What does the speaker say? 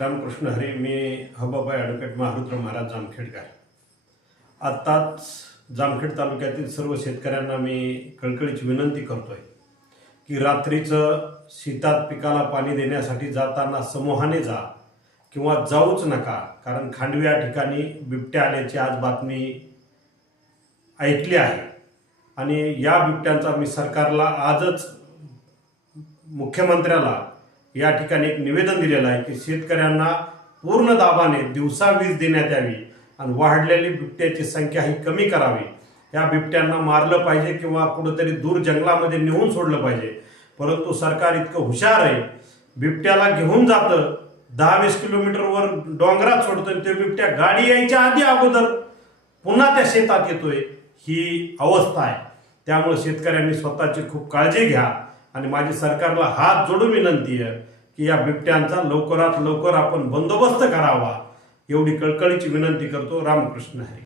रामकृष्ण हरी मी हबाबाई ॲडव्होकेट महारुद्र महाराज जामखेडकर. आत्ताच जामखेड तालुक्यातील सर्व शेतकऱ्यांना मी कळकळीची विनंती करतोय की रात्रीचं शेतात पिकाला पाणी देण्यासाठी जाताना समूहाने जा किंवा जाऊच नका कारण खांडवी या ठिकाणी बिबट्या आल्याची आज बातमी ऐकली आहे. आणि या बिबट्यांचा मी सरकारला आजच मुख्यमंत्र्याला या ठिकाणी एक निवेदन दिलेलं आहे की शेतकऱ्यांना पूर्ण दाबाने दिवसा वीज देण्यात यावी आणि वाढलेली बिबट्याची संख्या ही कमी करावी. या बिबट्यांना मारलं पाहिजे किंवा कुठंतरी दूर जंगलामध्ये नेऊन सोडलं पाहिजे. परंतु सरकार इतकं हुशार आहे. बिबट्याला घेऊन जातं. दहा वीस किलोमीटरवर डोंगरात सोडतं ते बिबट्या गाडी यायच्या आधी अगोदर पुन्हा त्या शेतात येतोय. ही अवस्था आहे. त्यामुळे शेतकऱ्यांनी स्वतःची खूप काळजी घ्या. आणि माझी सरकारला हात जोडून विनंती आहे की या बिबट्यांचा लवकरात लवकर आपण बंदोबस्त करावा. एवढी कळकळीची विनंती करतो. रामकृष्ण हरी.